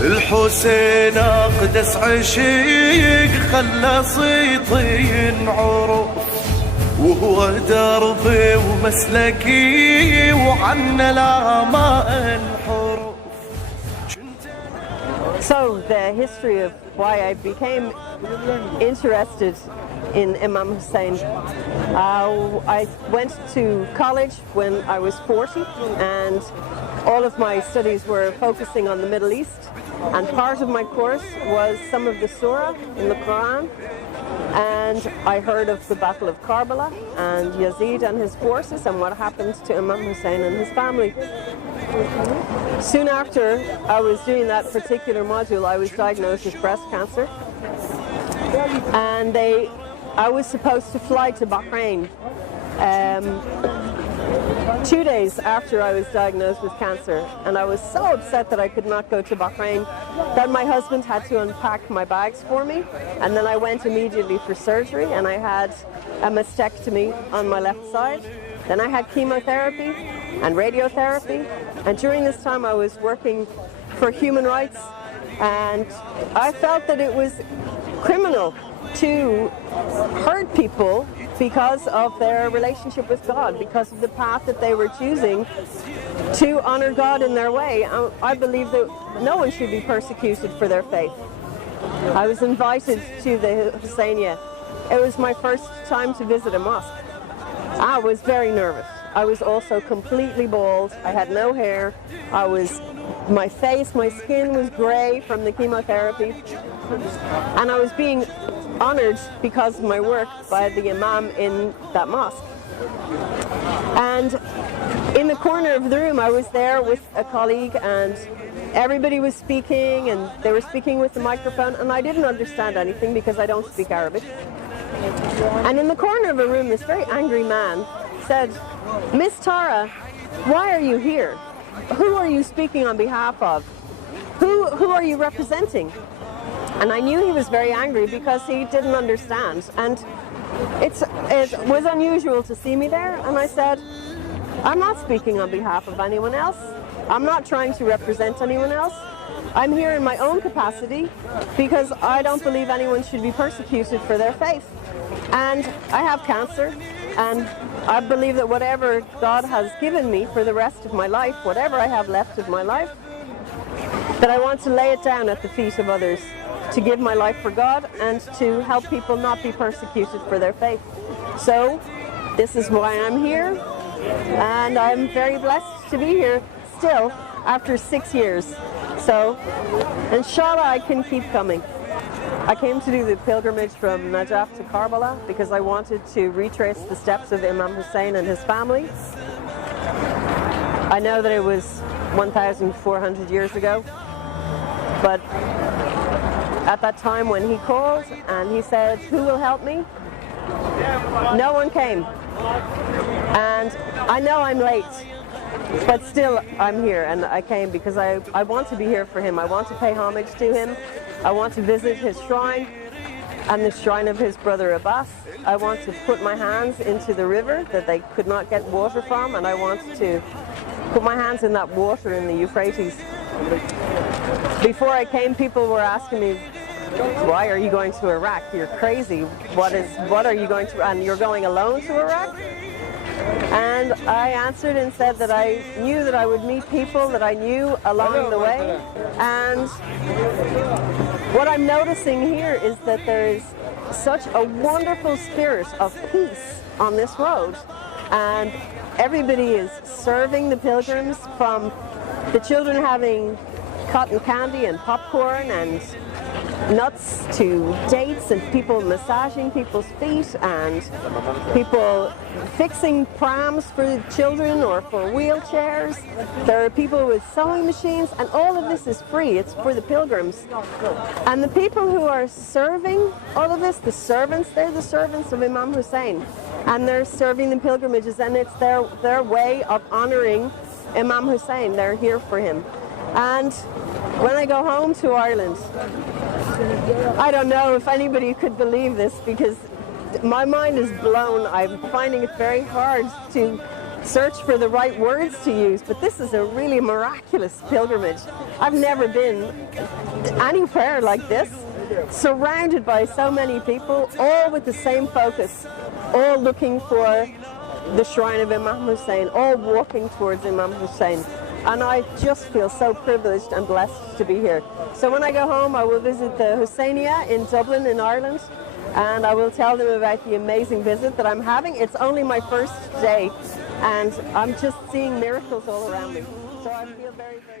الحسين أقدس عشيق خلى صيتي عروف، وهو دربي ومسلكي وعنا لا ما انحرف. So the history of why I became interested in Imam Hussein. I went to college when I was 40, and all of my studies were focusing on the Middle East, and part of my course was some of the surah in the Quran. And I heard of the Battle of Karbala and Yazid and his forces and what happened to Imam Hussein and his family. Soon after I was doing that particular module, I was diagnosed with breast cancer, and I was supposed to fly to Bahrain 2 days after I was diagnosed with cancer, and I was so upset that I could not go to Bahrain that my husband had to unpack my bags for me, and then I went immediately for surgery, and I had a mastectomy on my left side. Then I had chemotherapy and radiotherapy, and during this time I was working for human rights, and I felt that it was criminal to hurt people because of their relationship with God, because of the path that they were choosing to honor God in their way. I believe that no one should be persecuted for their faith. I was invited to the Husseinia. It was my first time to visit a mosque. I was very nervous. I was also completely bald. I had no hair. My face, my skin was grey from the chemotherapy. And I was being honored because of my work by the imam in that mosque. And in the corner of the room, I was there with a colleague, and everybody was speaking, and they were speaking with the microphone, and I didn't understand anything because I don't speak Arabic. And in the corner of a room, this very angry man said, "Miss Tara, why are you here? Who are you speaking on behalf of? Who are you representing?" And I knew he was very angry because he didn't understand. And it was unusual to see me there. And I said, "I'm not speaking on behalf of anyone else. I'm not trying to represent anyone else. I'm here in my own capacity because I don't believe anyone should be persecuted for their faith. And I have cancer, and I believe that whatever God has given me for the rest of my life, whatever I have left of my life, that I want to lay it down at the feet of others, to give my life for God and to help people not be persecuted for their faith. So this is why I'm here, and I'm very blessed to be here still after 6 years. So inshallah I can keep coming." I came to do the pilgrimage from Najaf to Karbala because I wanted to retrace the steps of Imam Hussein and his family. I know that it was 1,400 years ago, but at that time when he called and he said, "Who will help me?" no one came. And I know I'm late, but still I'm here, and I came because I want to be here for him. I want to pay homage to him. I want to visit his shrine and the shrine of his brother Abbas. I want to put my hands into the river that they could not get water from, and I want to put my hands in that water in the Euphrates. Before I came, people were asking me, "Why are you going to Iraq? You're crazy. What are you going to, and you're going alone to Iraq?" And I answered and said that I knew that I would meet people that I knew along the way. And what I'm noticing here is that there is such a wonderful spirit of peace on this road. And everybody is serving the pilgrims, from the children having cotton candy and popcorn and nuts to dates, and people massaging people's feet, and people fixing prams for children or for wheelchairs. There are people with sewing machines, and all of this is free. It's for the pilgrims. And the people who are serving all of this, the servants, they're the servants of Imam Hussein, and they're serving the pilgrimages, and it's their way of honoring Imam Hussein. They're here for him. And when I go home to Ireland, I don't know if anybody could believe this, because my mind is blown. I'm finding it very hard to search for the right words to use, but this is a really miraculous pilgrimage. I've never been anywhere like this, surrounded by so many people, all with the same focus, all looking for the shrine of Imam Hussein, all walking towards Imam Hussein. And I just feel so privileged and blessed to be here. So when I go home, I will visit the Husseinia in Dublin in Ireland, and I will tell them about the amazing visit that I'm having. It's only my first day, and I'm just seeing miracles all around me. So I feel very, very